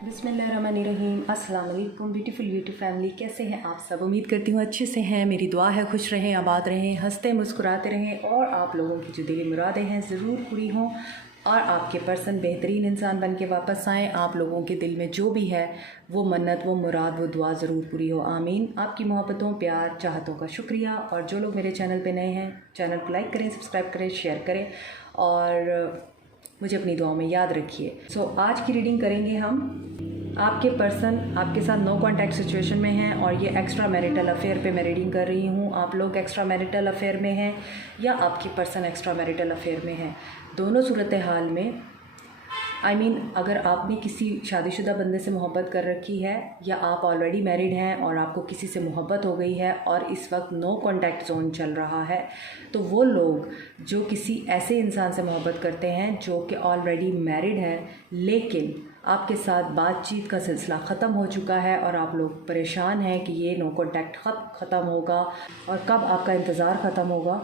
बिस्मिल्लाहिर्रहमानिर्रहीम। अस्सलाम वालेकुम ब्यूटी फैमिली, कैसे हैं आप सब? उम्मीद करती हूँ अच्छे से हैं। मेरी दुआ है खुश रहें, आबाद रहें, हंसते मुस्कुराते रहें और आप लोगों की जो दिली मुरादें हैं ज़रूर पूरी हों और आपके पर्सन बेहतरीन इंसान बन के वापस आएँ। आप लोगों के दिल में जो भी है वो मन्नत, वो मुराद, वो दुआ ज़रूर पूरी हो, आमीन। आपकी मोहब्बतों, प्यार, चाहतों का शुक्रिया। और जो लोग मेरे चैनल पे नए हैं, चैनल को लाइक करें, सब्सक्राइब करें, शेयर करें और मुझे अपनी दुआओं में याद रखिए। आज की रीडिंग करेंगे हम। आपके पर्सन आपके साथ नो कांटेक्ट सिचुएशन में हैं और ये एक्स्ट्रा मैरिटल अफेयर पे मैं रीडिंग कर रही हूँ। आप लोग एक्स्ट्रा मैरिटल अफेयर में हैं या आपकी पर्सन एक्स्ट्रा मैरिटल अफेयर में है, दोनों सूरत हाल में अगर आपने किसी शादीशुदा बंदे से मोहब्बत कर रखी है या आप ऑलरेडी मैरिड हैं और आपको किसी से मोहब्बत हो गई है और इस वक्त नो कांटेक्ट जोन चल रहा है, तो वो लोग जो किसी ऐसे इंसान से मोहब्बत करते हैं जो कि ऑलरेडी मैरिड है लेकिन आपके साथ बातचीत का सिलसिला ख़त्म हो चुका है और आप लोग परेशान हैं कि ये नो कांटेक्ट ख़त्म होगा और कब आपका इंतज़ार ख़त्म होगा,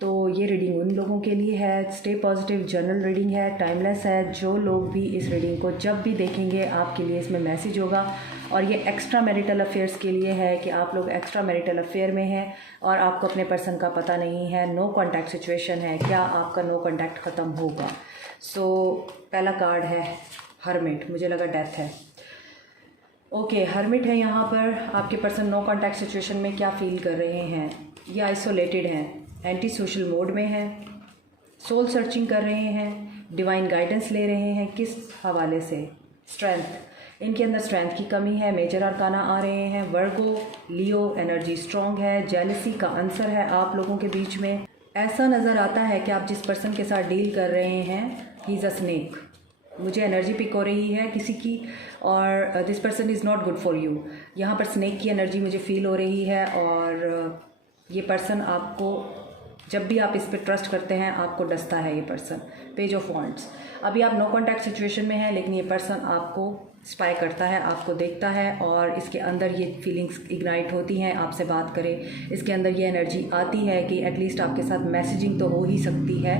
तो ये रीडिंग उन लोगों के लिए है। स्टे पॉजिटिव, जनरल रीडिंग है, टाइमलेस है। जो लोग भी इस रीडिंग को जब भी देखेंगे आपके लिए इसमें मैसेज होगा। और ये एक्स्ट्रा मैरिटल अफेयर्स के लिए है कि आप लोग एक्स्ट्रा मैरिटल अफेयर में हैं और आपको अपने पर्सन का पता नहीं है, नो कांटेक्ट सिचुएशन है, क्या आपका नो कांटेक्ट ख़त्म होगा। पहला कार्ड है हर्मिट, मुझे लगा डेथ है। ओके, हर्मिट है यहाँ पर। आपके पर्सन नो कांटेक्ट सिचुएशन में क्या फील कर रहे हैं? ये आइसोलेटेड हैं, एंटी सोशल मोड में हैं, सोल सर्चिंग कर रहे हैं, डिवाइन गाइडेंस ले रहे हैं। किस हवाले से? स्ट्रेंथ, इनके अंदर स्ट्रेंथ की कमी है। मेजर अरकाना आ रहे हैं। वर्गो, लियो, एनर्जी स्ट्रॉन्ग है। जेलसी का आंसर है आप लोगों के बीच में। ऐसा नज़र आता है कि आप जिस पर्सन के साथ डील कर रहे हैं ही इज़ अ स्नेक। मुझे एनर्जी पिक हो रही है किसी की और this person is not good for you. यहाँ पर स्नेक की एनर्जी मुझे फील हो रही है और ये पर्सन आपको, जब भी आप इस पर ट्रस्ट करते हैं, आपको डसता है ये पर्सन। पेज ऑफ वॉन्ड्स, अभी आप नो कांटेक्ट सिचुएशन में हैं लेकिन ये पर्सन आपको स्पाई करता है, आपको देखता है और इसके अंदर ये फीलिंग्स इग्नाइट होती हैं आपसे बात करें। इसके अंदर ये एनर्जी आती है कि एटलीस्ट आपके साथ मैसेजिंग तो हो ही सकती है,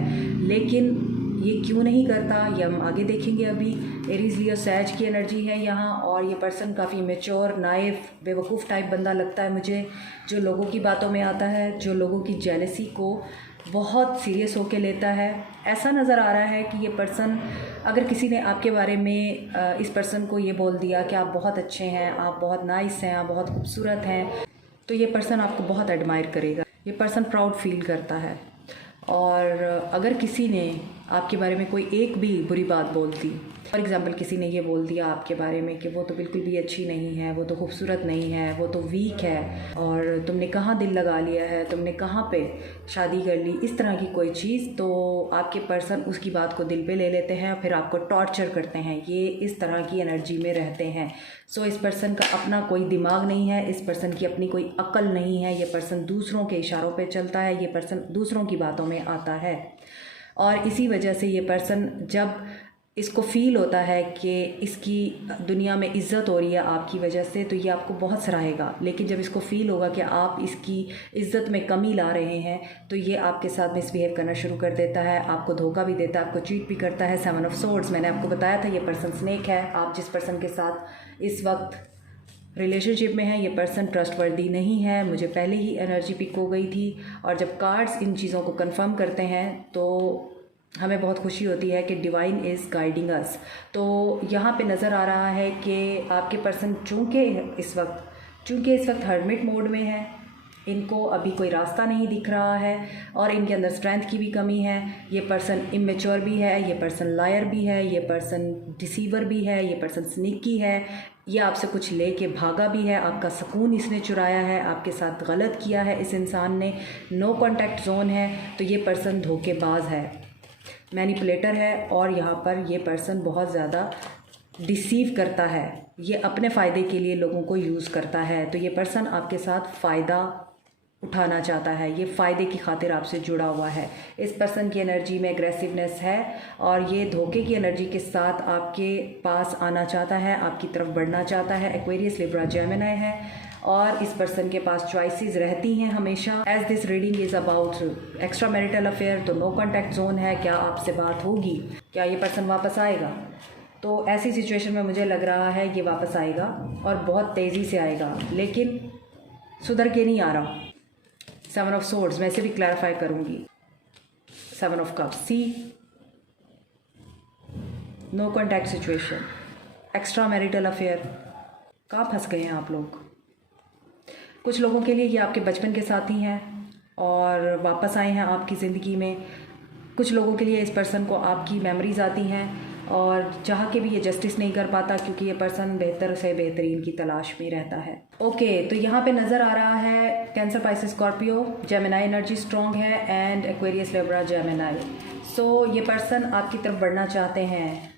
लेकिन ये क्यों नहीं करता ये हम आगे देखेंगे। अभी एरीज, लियो, सैज की एनर्जी है यहाँ और ये पर्सन काफ़ी मैच्योर, नाइफ, बेवकूफ़ टाइप बंदा लगता है मुझे, जो लोगों की बातों में आता है, जो लोगों की जेलसी को बहुत सीरियस होके लेता है। ऐसा नज़र आ रहा है कि ये पर्सन, अगर किसी ने आपके बारे में इस पर्सन को ये बोल दिया कि आप बहुत अच्छे हैं, आप बहुत नाइस हैं, आप बहुत खूबसूरत हैं, तो ये पर्सन आपको बहुत एडमायर करेगा। ये पर्सन प्राउड फील करता है। और अगर किसी ने आपके बारे में कोई एक भी बुरी बात बोल दी, फॉर एग्ज़ाम्पल किसी ने ये बोल दिया आपके बारे में कि वो तो बिल्कुल भी अच्छी नहीं है, वो तो खूबसूरत नहीं है, वो तो वीक है और तुमने कहाँ दिल लगा लिया है, तुमने कहाँ पे शादी कर ली, इस तरह की कोई चीज़, तो आपके पर्सन उसकी बात को दिल पे ले लेते हैं और फिर आपको टॉर्चर करते हैं। ये इस तरह की एनर्जी में रहते हैं। इस पर्सन का अपना कोई दिमाग नहीं है, इस पर्सन की अपनी कोई अक्ल नहीं है। ये पर्सन दूसरों के इशारों पे चलता है, ये पर्सन दूसरों की बातों में आता है और इसी वजह से ये पर्सन, जब इसको फ़ील होता है कि इसकी दुनिया में इज़्ज़त हो रही है आपकी वजह से, तो ये आपको बहुत सराहेगा। लेकिन जब इसको फ़ील होगा कि आप इसकी इज़्ज़त में कमी ला रहे हैं, तो ये आपके साथ मिसबिहेव करना शुरू कर देता है, आपको धोखा भी देता है, आपको चीट भी करता है। 7 ऑफ सोर्ड्स, मैंने आपको बताया था ये पर्सन स्नेक है। आप जिस पर्सन के साथ इस वक्त रिलेशनशिप में है, ये पर्सन ट्रस्टवर्दी नहीं है। मुझे पहले ही एनर्जी पिक हो गई थी और जब कार्ड्स इन चीज़ों को कंफर्म करते हैं तो हमें बहुत खुशी होती है कि डिवाइन इज़ गाइडिंग अस। तो यहाँ पे नज़र आ रहा है कि आपके पर्सन चूँकि इस वक्त हर्मिट मोड में है, इनको अभी कोई रास्ता नहीं दिख रहा है और इनके अंदर स्ट्रेंथ की भी कमी है। ये पर्सन इमेच्योर भी है, ये पर्सन लायर भी है, ये पर्सन डिसीवर भी है, ये पर्सन स्नीकी है, ये आपसे कुछ लेके भागा भी है, आपका सुकून इसने चुराया है, आपके साथ गलत किया है इस इंसान ने। नो कांटेक्ट जोन है, तो ये पर्सन धोखेबाज है, मैनिपुलेटर है और यहाँ पर ये पर्सन बहुत ज़्यादा डिसीव करता है, ये अपने फ़ायदे के लिए लोगों को यूज़ करता है। तो ये पर्सन आपके साथ फ़ायदा उठाना चाहता है, ये फ़ायदे की खातिर आपसे जुड़ा हुआ है। इस पर्सन की एनर्जी में एग्रेसिवनेस है और ये धोखे की एनर्जी के साथ आपके पास आना चाहता है, आपकी तरफ बढ़ना चाहता है। एक्वेरियस, लिब्रा, जेमिनी है और इस पर्सन के पास चॉइसेस रहती हैं हमेशा। As this reading is about extra marital affair, तो नो कॉन्टैक्ट जोन है। क्या आपसे बात होगी? क्या ये पर्सन वापस आएगा? तो ऐसी सिचुएशन में मुझे लग रहा है ये वापस आएगा और बहुत तेज़ी से आएगा, लेकिन सुधर के नहीं आ रहा। 7 ऑफ सोर्ड्स, मैं इसे भी क्लैरिफाई करूँगी। 7 of cups, see no contact situation, extra marital affair. कहाँ फंस गए हैं आप लोग? कुछ लोगों के लिए ये आपके बचपन के साथी हैं और वापस आए हैं आपकी ज़िंदगी में। कुछ लोगों के लिए इस पर्सन को आपकी मेमोरीज़ आती हैं और चाह के भी ये जस्टिस नहीं कर पाता, क्योंकि ये पर्सन बेहतर से बेहतरीन की तलाश में रहता है। ओके, तो यहाँ पे नज़र आ रहा है cancer, Pisces, Scorpio, Gemini energy strong है एंड एक्वेरियस, लिब्रा, जेमिनाई। सो ये पर्सन आपकी तरफ बढ़ना चाहते हैं।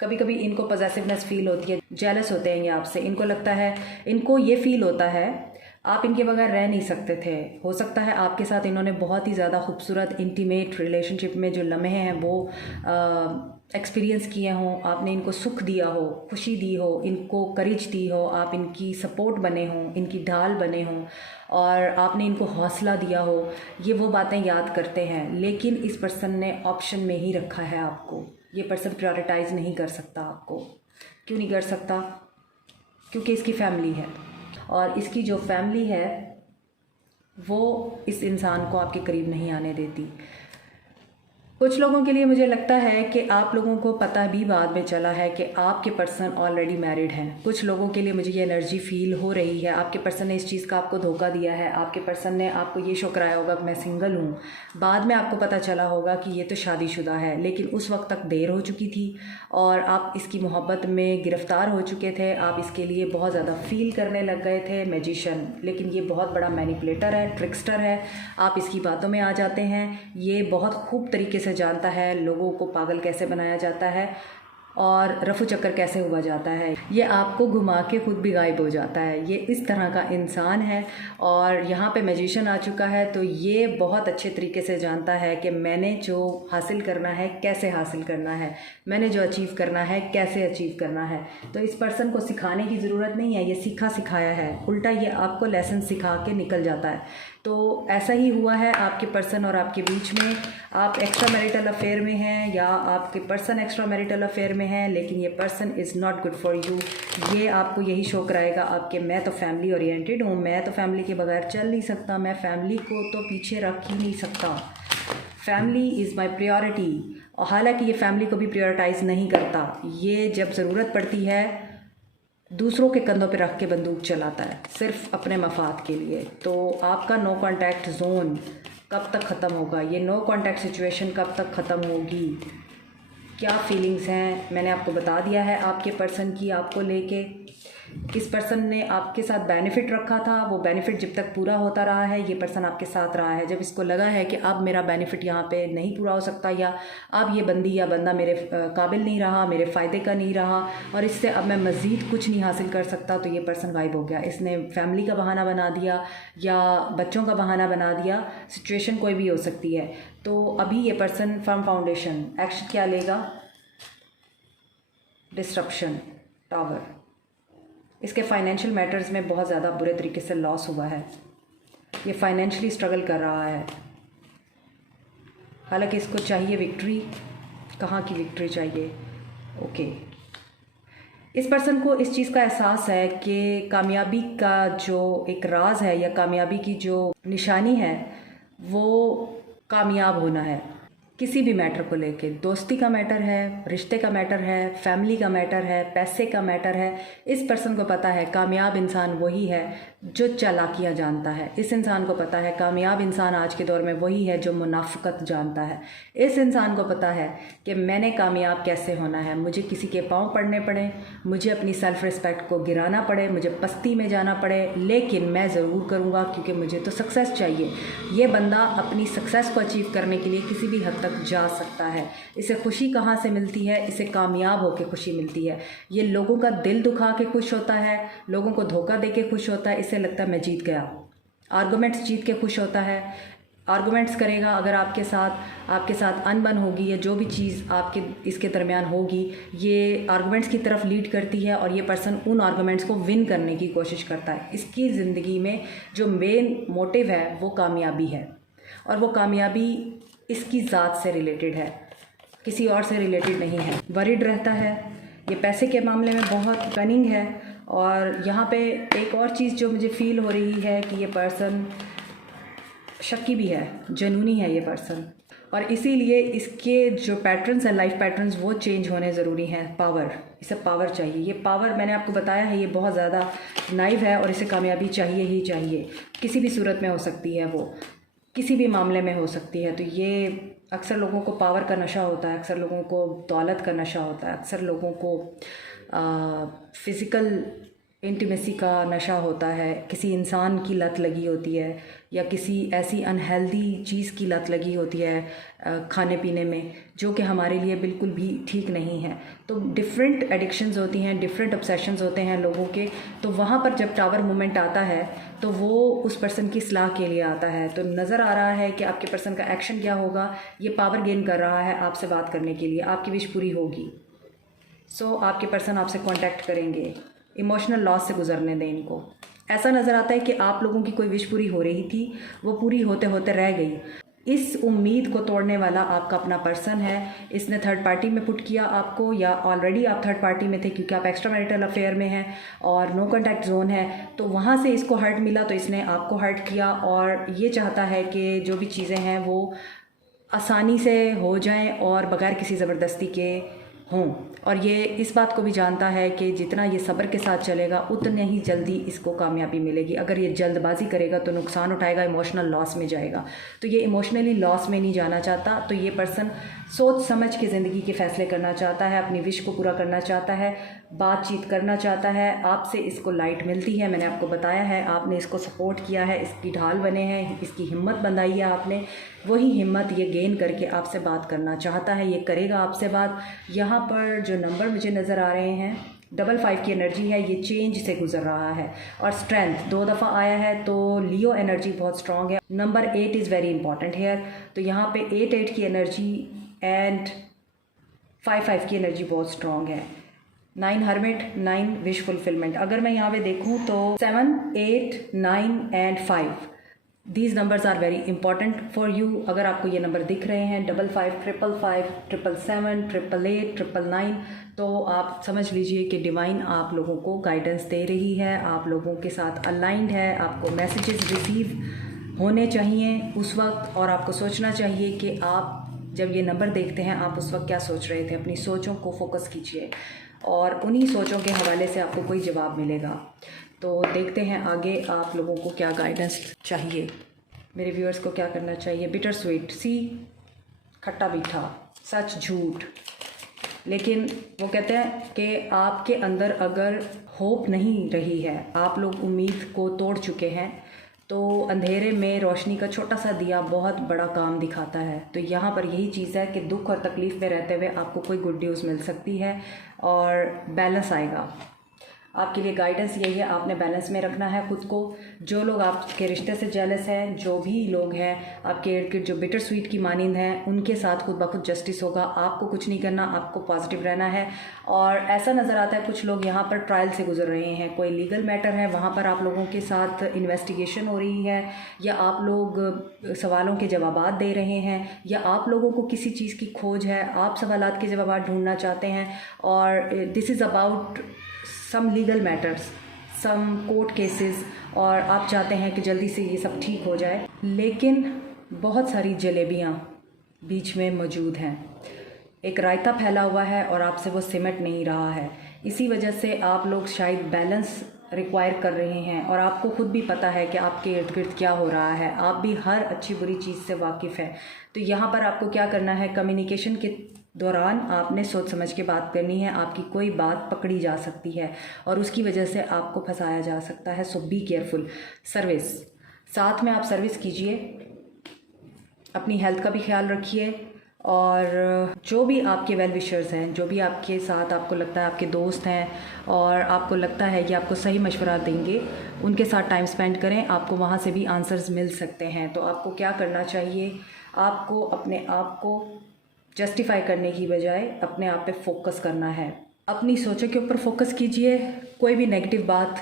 कभी कभी इनको पॉजेसिवनेस फील होती है, जेलस होते हैं ये आपसे। इनको लगता है, इनको ये फील होता है आप इनके बगैर रह नहीं सकते थे। हो सकता है आपके साथ इन्होंने बहुत ही ज़्यादा खूबसूरत इंटीमेट रिलेशनशिप में जो लम्हे हैं वो एक्सपीरियंस किए हों। आपने इनको सुख दिया हो, खुशी दी हो, इनको करेज दी हो, आप इनकी सपोर्ट बने हों, इनकी ढाल बने हों और आपने इनको हौसला दिया हो। ये वो बातें याद करते हैं, लेकिन इस पर्सन ने ऑप्शन में ही रखा है आपको। ये पर्सन प्रायोरिटाइज़ नहीं कर सकता आपको। क्यों नहीं कर सकता? क्योंकि इसकी फैमिली है और इसकी जो फैमिली है वो इस इंसान को आपके करीब नहीं आने देती। कुछ लोगों के लिए मुझे लगता है कि आप लोगों को पता भी बाद में चला है कि आपके पर्सन ऑलरेडी मैरिड हैं। कुछ लोगों के लिए मुझे ये एनर्जी फील हो रही है, आपके पर्सन ने इस चीज़ का आपको धोखा दिया है। आपके पर्सन ने आपको ये शो कराया होगा कि मैं सिंगल हूँ। बाद में आपको पता चला होगा कि ये तो शादीशुदा है, लेकिन उस वक्त तक देर हो चुकी थी और आप इसकी मोहब्बत में गिरफ़्तार हो चुके थे। आप इसके लिए बहुत ज़्यादा फील करने लग गए थे। मैजिशियन, लेकिन ये बहुत बड़ा मैनिपुलेटर है, ट्रिक्स्टर है। आप इसकी बातों में आ जाते हैं। ये बहुत खूब तरीके से जानता है लोगों को पागल कैसे बनाया जाता है और रफू चक्कर कैसे हुआ जाता है। ये आपको घुमा के खुद भी गायब हो जाता है। ये इस तरह का इंसान है और यहाँ पे मैजिशियन आ चुका है, तो ये बहुत अच्छे तरीके से जानता है कि मैंने जो हासिल करना है कैसे हासिल करना है, मैंने जो अचीव करना है कैसे अचीव करना है। तो इस पर्सन को सिखाने की ज़रूरत नहीं है, ये सीखा सिखाया है। उल्टा ये आपको लेसन सिखा के निकल जाता है। तो ऐसा ही हुआ है आपके पर्सन और आपके बीच में। आप एक्स्ट्रा मैरिटल अफेयर में हैं या आपके पर्सन एक्स्ट्रा मैरिटल अफेयर में है, लेकिन ये person is not good for you. ये आपको यही शो कराएगा आपके मैं तो फैमिली ओरिएंटेड हूँ, मैं तो फैमिली के बगैर चल नहीं सकता, मैं फैमिली को तो पीछे रख ही नहीं सकता, फैमिली इज़ माई प्रायोरिटी। और हालांकि ये फैमिली को भी प्रायोरिटाइज़ नहीं करता। ये जब ज़रूरत पड़ती है दूसरों के कंधों पे रख के बंदूक चलाता है, सिर्फ अपने मफाद के लिए। तो आपका नो कॉन्टैक्ट जोन कब तक ख़त्म होगा? ये नो कॉन्टैक्ट सिचुएशन कब तक ख़त्म होगी? क्या फीलिंग्स हैं मैंने आपको बता दिया है आपके पर्सन की आपको लेके। इस पर्सन ने आपके साथ बेनिफिट रखा था, वो बेनिफिट जब तक पूरा होता रहा है ये पर्सन आपके साथ रहा है। जब इसको लगा है कि अब मेरा बेनिफिट यहाँ पे नहीं पूरा हो सकता या अब ये बंदी या बंदा मेरे काबिल नहीं रहा, मेरे फ़ायदे का नहीं रहा और इससे अब मैं मज़ीद कुछ नहीं हासिल कर सकता, तो ये पर्सन गायब हो गया। इसने फैमिली का बहाना बना दिया या बच्चों का बहाना बना दिया, सिचुएशन कोई भी हो सकती है। तो अभी ये पर्सन फर्म फाउंडेशन एक्शन क्या लेगा? Disruption, tower. इसके फाइनेंशियल मैटर्स में बहुत ज़्यादा बुरे तरीके से लॉस हुआ है। ये फाइनेंशियली स्ट्रगल कर रहा है। हालांकि इसको चाहिए विक्ट्री। कहाँ की विक्ट्री चाहिए? ओके, इस पर्सन को इस चीज़ का एहसास है कि कामयाबी का जो एक राज है या कामयाबी की जो निशानी है वो कामयाब होना है। किसी भी मैटर को लेके, दोस्ती का मैटर है, रिश्ते का मैटर है, फैमिली का मैटर है, पैसे का मैटर है। इस पर्सन को पता है कामयाब इंसान वही है जो चालाकियाँ जानता है। इस इंसान को पता है कामयाब इंसान आज के दौर में वही है जो मुनाफिकत जानता है। इस इंसान को पता है कि मैंने कामयाब कैसे होना है। मुझे किसी के पाँव पड़ने पड़े, मुझे अपनी सेल्फ़ रिस्पेक्ट को गिराना पड़े, मुझे पस्ती में जाना पड़े, लेकिन मैं ज़रूर करूँगा क्योंकि मुझे तो सक्सेस चाहिए। ये बंदा अपनी सक्सेस को अचीव करने के लिए किसी भी हद तक जा सकता है। इसे खुशी कहाँ से मिलती है? इसे कामयाब होकर खुशी मिलती है। ये लोगों का दिल दुखा के खुश होता है, लोगों को धोखा दे के खुश होता है। इसे लगता है मैं जीत गया। आर्गूमेंट्स जीत के खुश होता है। आर्गूमेंट्स करेगा अगर आपके साथ अनबन होगी या जो भी चीज़ आपके इसके दरमियान होगी, ये आर्गूमेंट्स की तरफ लीड करती है और ये पर्सन उन आर्गूमेंट्स को विन करने की कोशिश करता है। इसकी ज़िंदगी में जो मेन मोटिव है वो कामयाबी है और वो कामयाबी इसकी ज़ात से रिलेटेड है। किसी और से रिलेटेड नहीं है। वरीड रहता है, ये पैसे के मामले में बहुत कनिंग है। और यहाँ पे एक और चीज़ जो मुझे फ़ील हो रही है कि ये पर्सन शक्की भी है, जनूनी है ये पर्सन, और इसीलिए इसके जो पैटर्न्स हैं, लाइफ पैटर्न्स, वो चेंज होने ज़रूरी हैं। पावर, इसे पावर चाहिए। ये पावर मैंने आपको बताया है, ये बहुत ज़्यादा नाइव है और इसे कामयाबी चाहिए ही चाहिए। किसी भी सूरत में हो सकती है, वो किसी भी मामले में हो सकती है। तो ये अक्सर लोगों को पावर का नशा होता है, अक्सर लोगों को दौलत का नशा होता है, अक्सर लोगों को फ़िज़िकल इंटीमेसी का नशा होता है, किसी इंसान की लत लगी होती है या किसी ऐसी अनहेल्दी चीज़ की लत लगी होती है खाने पीने में, जो कि हमारे लिए बिल्कुल भी ठीक नहीं है। तो डिफरेंट एडिक्शंस होती हैं, डिफरेंट ऑब्सेशंस होते हैं लोगों के। तो वहाँ पर जब टावर मोमेंट आता है तो वो उस पर्सन की सलाह के लिए आता है। तो नज़र आ रहा है कि आपके पर्सन का एक्शन क्या होगा। ये पावर गेन कर रहा है आपसे बात करने के लिए, आपकी विश पूरी होगी। सो आपके पर्सन आपसे कांटेक्ट करेंगे। इमोशनल लॉस से गुजरने दें इनको। ऐसा नज़र आता है कि आप लोगों की कोई विश पूरी हो रही थी, वो पूरी होते होते रह गई। इस उम्मीद को तोड़ने वाला आपका अपना पर्सन है। इसने थर्ड पार्टी में पुट किया आपको, या ऑलरेडी आप थर्ड पार्टी में थे क्योंकि आप एक्स्ट्रा मैरिटल अफेयर में हैं और नो कॉन्टैक्ट जोन है। तो वहाँ से इसको हर्ट मिला तो इसने आपको हर्ट किया, और ये चाहता है कि जो भी चीज़ें हैं वो आसानी से हो जाएं और बगैर किसी ज़बरदस्ती के हों। और ये इस बात को भी जानता है कि जितना ये सब्र के साथ चलेगा उतने ही जल्दी इसको कामयाबी मिलेगी। अगर ये जल्दबाजी करेगा तो नुकसान उठाएगा, इमोशनल लॉस में जाएगा। तो ये इमोशनली लॉस में नहीं जाना चाहता। तो ये पर्सन सोच समझ के ज़िंदगी के फ़ैसले करना चाहता है, अपनी विश को पूरा करना चाहता है, बातचीत करना चाहता है आपसे। इसको लाइट मिलती है, मैंने आपको बताया है, आपने इसको सपोर्ट किया है, इसकी ढाल बने हैं, इसकी हिम्मत बंधाई है आपने। वही हिम्मत ये गेन करके आपसे बात करना चाहता है, ये करेगा आपसे बात। यहाँ पर जो नंबर मुझे नज़र आ रहे हैं 55 की एनर्जी है, ये चेंज से गुजर रहा है। और स्ट्रेंथ 2 दफ़ा आया है, तो लियो एनर्जी बहुत स्ट्रॉन्ग है। Number 8 is very important here. तो यहाँ पे 8 की एनर्जी एंड 5 की एनर्जी बहुत स्ट्रॉन्ग है। 9 हर्मिट, 9 विश फुलफिलमेंट। अगर मैं यहाँ पे देखूँ तो 7, 8, 9 and 5 these numbers are very important for you. अगर आपको ये नंबर दिख रहे हैं 55, 555, 777, 888, 999, तो आप समझ लीजिए कि डिवाइन आप लोगों को गाइडेंस दे रही है, आप लोगों के साथ अलाइंड है। आपको मैसेजेस रिसीव होने चाहिए उस वक्त, और आपको सोचना चाहिए कि आप जब ये नंबर देखते हैं आप उस वक्त क्या सोच रहे थे। अपनी सोचों को फोकस कीजिए और उन्हीं सोचों के हवाले से आपको कोई जवाब मिलेगा। तो देखते हैं आगे आप लोगों को क्या गाइडेंस चाहिए, मेरे व्यूअर्स को क्या करना चाहिए। बिटर स्वीट, सी खट्टा मीठा, सच झूठ। लेकिन वो कहते हैं कि आपके अंदर अगर होप नहीं रही है, आप लोग उम्मीद को तोड़ चुके हैं, तो अंधेरे में रोशनी का छोटा सा दिया बहुत बड़ा काम दिखाता है। तो यहाँ पर यही चीज़ है कि दुख और तकलीफ़ में रहते हुए आपको कोई गुड न्यूज़ मिल सकती है और बैलेंस आएगा। आपके लिए गाइडेंस यही है, आपने बैलेंस में रखना है खुद को। जो लोग आपके रिश्ते से जेलस हैं, जो भी लोग हैं आपके इर्द गिर्द जो बिटर स्वीट की मानिंद हैं, उनके साथ खुद ब खुद जस्टिस होगा। आपको कुछ नहीं करना, आपको पॉजिटिव रहना है। और ऐसा नज़र आता है कुछ लोग यहाँ पर ट्रायल से गुजर रहे हैं, कोई लीगल मैटर है, वहाँ पर आप लोगों के साथ इन्वेस्टिगेशन हो रही है, या आप लोग सवालों के जवाब दे रहे हैं, या आप लोगों को किसी चीज़ की खोज है, आप सवालात के जवाब ढूंढना चाहते हैं। और this is about some legal matters, some court cases, और आप चाहते हैं कि जल्दी से ये सब ठीक हो जाए। लेकिन बहुत सारी जलेबियाँ बीच में मौजूद हैं, एक रायता फैला हुआ है और आपसे वो सिमट नहीं रहा है। इसी वजह से आप लोग शायद बैलेंस रिक्वायर कर रहे हैं, और आपको खुद भी पता है कि आपके इर्द गिर्द क्या हो रहा है, आप भी हर अच्छी बुरी चीज़ से वाकिफ़ हैं। तो यहाँ पर आपको क्या करना है, कम्युनिकेशन के दौरान आपने सोच समझ के बात करनी है। आपकी कोई बात पकड़ी जा सकती है और उसकी वजह से आपको फंसाया जा सकता है। सो बी केयरफुल। सर्विस, साथ में आप सर्विस कीजिए, अपनी हेल्थ का भी ख्याल रखिए, और जो भी आपके वेल विशर्स हैं, जो भी आपके साथ आपको लगता है आपके दोस्त हैं और आपको लगता है कि आपको सही मशवरा देंगे, उनके साथ टाइम स्पेंड करें। आपको वहाँ से भी आंसर्स मिल सकते हैं। तो आपको क्या करना चाहिए, आपको अपने आप को जस्टिफाई करने की बजाय अपने आप पे फोकस करना है। अपनी सोचों के ऊपर फोकस कीजिए। कोई भी नेगेटिव बात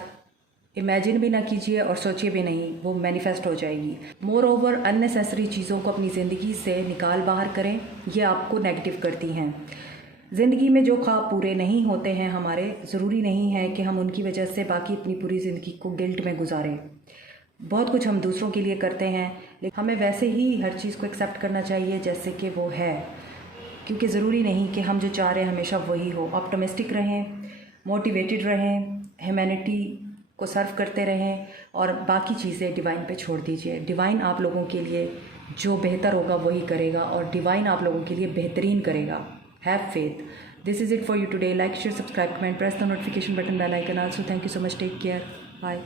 इमेजिन भी ना कीजिए और सोचिए भी नहीं, वो मैनिफेस्ट हो जाएगी। मोर ओवर अननेसेसरी चीज़ों को अपनी ज़िंदगी से निकाल बाहर करें, ये आपको नेगेटिव करती हैं। ज़िंदगी में जो ख्वाब पूरे नहीं होते हैं हमारे, ज़रूरी नहीं है कि हम उनकी वजह से बाकी अपनी पूरी ज़िंदगी को गिल्ट में गुजारें। बहुत कुछ हम दूसरों के लिए करते हैं, लेकिन हमें वैसे ही हर चीज़ को एक्सेप्ट करना चाहिए जैसे कि वो है, क्योंकि ज़रूरी नहीं कि हम जो चाह रहे हैं हमेशा वही हो। ऑप्टिमिस्टिक रहें, मोटिवेटेड रहें, ह्यूमैनिटी को सर्व करते रहें और बाकी चीज़ें डिवाइन पे छोड़ दीजिए। डिवाइन आप लोगों के लिए जो बेहतर होगा वही करेगा और डिवाइन आप लोगों के लिए बेहतरीन करेगा। Have faith. This is it for you today. Like, share, subscribe, comment, press the notification button, bell icon also. Thank you so much. Take care. Bye.